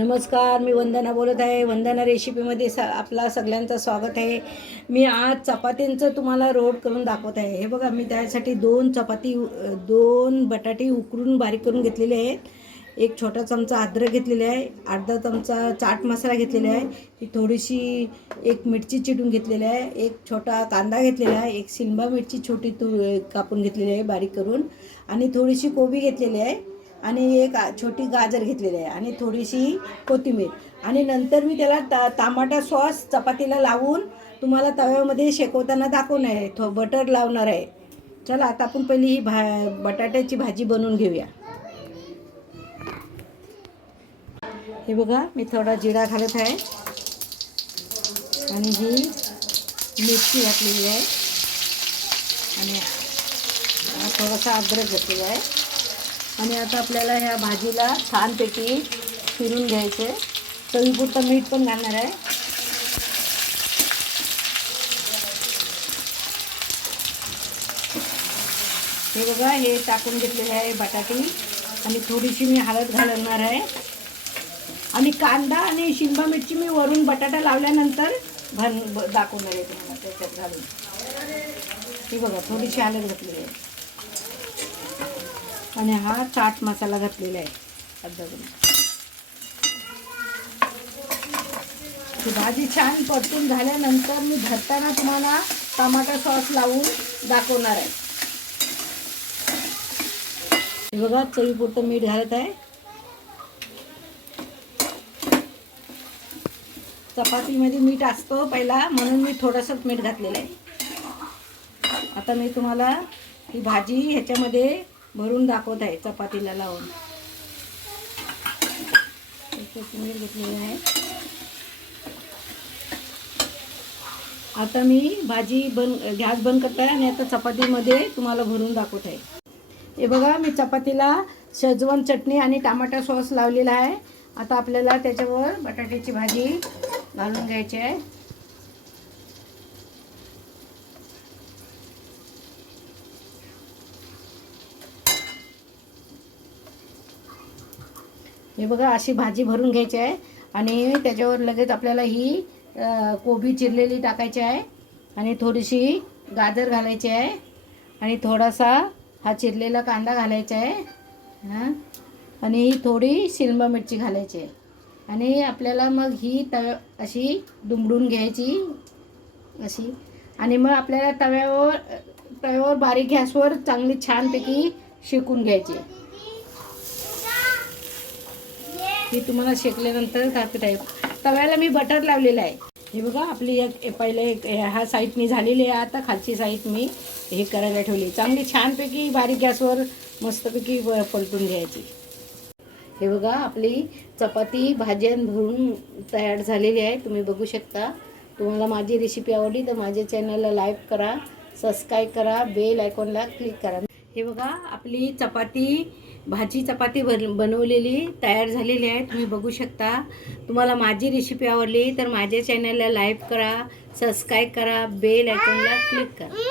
नमस्कार, मी वंदना बोलत आहे. वंदना रेसिपीमध्ये आपला सगळ्यांचं स्वागत आहे. मी आज चपात्यांचं तुम्हाला रोड करून दाखवत आहे. हे बघा, मी त्यासाठी दोन बटाटे उकळून बारीक करून घेतलेले आहेत. एक छोटा चमचा अद्रक घेतलेले आहे, अर्धा चमचा चाट मसाला घेतलेला आहे, ही थोडीशी एक मिरची चिरून घेतलेली आहे, एक छोटा कांदा घेतलेला आहे, एक सिमला मिरची छोटी कापून घेतलेली आहे बारीक करून, आणि थोडीशी कोबी घेतलेली आहे, आणि एक छोटी गाजर घेतलेली आहे, आणि थोडीशी कोथिंबीर. आणि नंतर मी त्याला टमाटा सॉस चपातीला लावून तुम्हाला तव्यामध्ये शेकवताना दाखवणार आहे. बटर लावणार आहे. चला, आता आपण पहिली ही बटाट्याची भाजी बनवून घेऊया. हे बघा, मी थोडा जिरा घालत आहे आणि ही मिरची घातलेली आहे आणि थोडासा अद्रक घातलेला आहे. आणि आता आपल्याला ह्या भाजीला छानपैकी फिरून घ्यायचे. चवीपुरतं मीठ पण घालणार आहे. हे बघा, हे टाकून घेतलेले आहे बटाटे, आणि थोडीशी मी हळद घालणार आहे, आणि कांदा आणि शिमला मिरची मी वरून बटाटा लावल्यानंतर दाखवणार आहे तुम्हाला त्याच्यात घालून. हे बघा, थोडीशी हळद घातलेली आहे, आणि हा चाट मसाला घातलेला आहे अर्धा चमचा. ही भाजी छान परतून झाल्यानंतर मी भरताना तुम्हाला टमाटा सॉस लावून दाखवणार आहे. हे बघा, चवीपुरतं मीठ घालत आहे. चपातीमध्ये मीठ असतं पहिला, म्हणून मी थोडंसं मीठ घातलेलं आहे. आता मी तुम्हाला ही भाजी ह्याच्यामध्ये भरून दाखवत आहे चपातीला लावून. कोथिंबीर घेतलेली आहे. आता मी भाजी गॅस बंद करत आहे आणि आता चपातीमध्ये तुम्हाला भरून दाखवत आहे. हे बघा, मी चपातीला शेजवान चटणी आणि टमाटा सॉस लावलेला आहे. आता आपल्याला त्याच्यावर बटाट्याची भाजी घालून घ्यायची आहे. हे बघा, अशी भाजी भरून घ्यायची आहे, आणि त्याच्यावर लगेच आपल्याला ही कोबी चिरलेली टाकायची आहे, आणि थोडीशी गाजर घालायची आहे, आणि थोडासा हा चिरलेला कांदा घालायचा आहे, हां, आणि थोडी सिमला मिरची घालायची आहे. आणि आपल्याला मग ही अशी दुमडून घ्यायची अशी, आणि मग आपल्याला तव्यावर बारीक गॅसवर चांगली छानपैकी शेकून घ्यायची. ही तुम्हाला शेकल्यानंतर दाखवत आहे. तव्याला मी बटर लावलेलं आहे. हे बघा, आपली ह्या साईड मी झालेली आहे. आता खालची साईड मी हे करायला ठेवली. चांगली छानपैकी बारीक गॅसवर मस्तपैकी पलटून घ्यायची. हे बघा, आपली चपाती भाज्यान भरून तयार झालेली आहे. तुम्ही बघू शकता. तुम्हाला माझी रेसिपी आवडली तर माझ्या चॅनलला लाईक करा, सबस्क्राईब करा, बेल आयकॉनला क्लिक करा. हे बघा, आपली भाजी चपाती बनवलेली तयार झालेली आहे. तुम्ही बघू शकता. तुम्हाला माझी रेसिपी आवडली तर माझ्या चॅनलला लाईक करा, सबस्क्राईब करा, बेल आयकॉनला क्लिक करा.